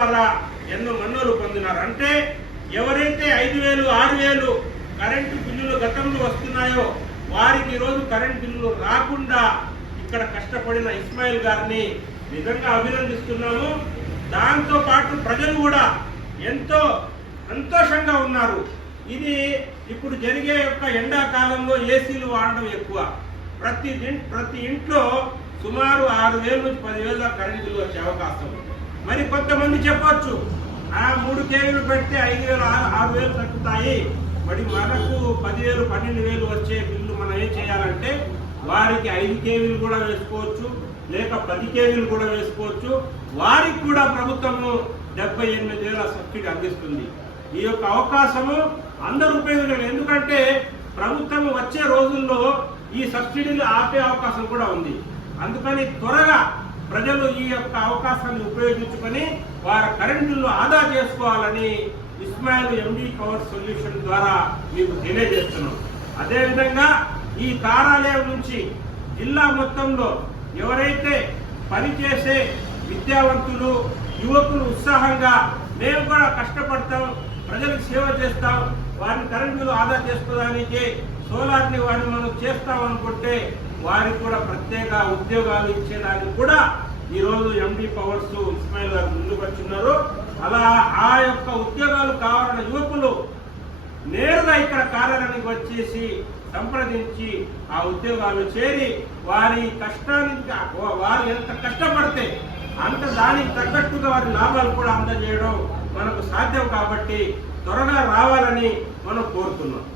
ద్వారా ఎన్నో మన్నోలు పొందినారు. అంటే ఎవరైతే 5,000, 6,000 కరెంటు బిల్లులు గతంలో వస్తున్నాయో వారికి ఈరోజు కరెంటు బిల్లులు రాకుండా ఇక్కడ కష్టపడిన ఇస్మాయిల్ గారిని నిజంగా అభినందిస్తున్నాము. దాంతో పాటు ప్రజలు కూడా ఎంతో సంతోషంగా ఉన్నారు. ఇది ఇప్పుడు జరిగే యొక్క ఎండాకాలంలో ఏసీలు వాడడం ఎక్కువ. ప్రతి ఇంట్లో సుమారు 6,000 నుంచి 10,000 దాకా కరెంటు బిల్లు వచ్చే అవకాశం. మరి కొంతమంది చెప్పొచ్చు 3 కేవీలు పెడితే 5,000, 6,000 తగ్గుతాయి, మరి మనకు 10,000, 12,000 వచ్చే బిల్లు మనం ఏం చేయాలంటే వారికి 5 కేవీలు కూడా వేసుకోవచ్చు, లేక 10 కేవీలు కూడా వేసుకోవచ్చు. వారికి కూడా ప్రభుత్వము 78,000 సబ్సిడీ అందిస్తుంది. ఈ యొక్క అవకాశము అందరూ ఉపయోగించాలి. ఎందుకంటే ప్రభుత్వం వచ్చే రోజుల్లో ఈ సబ్సిడీలు ఆపే అవకాశం కూడా ఉంది. అందుకని త్వరగా ప్రజలు ఈ యొక్క అవకాశాన్ని ఉపయోగించుకొని వారి కరెంటును ఆదా చేసుకోవాలని ఇస్మాయిల్ ఎండి పవర్ సొల్యూషన్ ద్వారా మీకు తెలియజేస్తున్నాం. అదేవిధంగా ఈ కార్యాలయం నుంచి జిల్లా మొత్తంలో ఎవరైతే పనిచేసే విద్యావంతులు, యువకులు ఉత్సాహంగా మేము కూడా కష్టపడతాం, ప్రజలకు సేవ చేస్తాం, వారిని కరెంటులు ఆదా చేసుకోవడానికి సోలార్ని వారిని మనం చేస్తాం అనుకుంటే వారికి కూడా ప్రత్యేక ఉద్యోగాలు ఇచ్చేదానికి కూడా ఈరోజు ఎండి పవర్స్ ఇస్మాయిల్ గారు ముందుకు వచ్చున్నారు. అలా ఆ యొక్క ఉద్యోగాలు కావాలన్న యువకులు నేరుగా ఇక్కడ కార్యాలయానికి వచ్చేసి సంప్రదించి ఆ ఉద్యోగాలు చేరి వారి కష్టానికి వారు ఎంత కష్టపడితే అంత దానికి తగ్గట్టుగా వారి లాభాలు కూడా అందజేయడం మనకు సాధ్యం. కాబట్టి త్వరగా రావాలని మనం కోరుతున్నాం.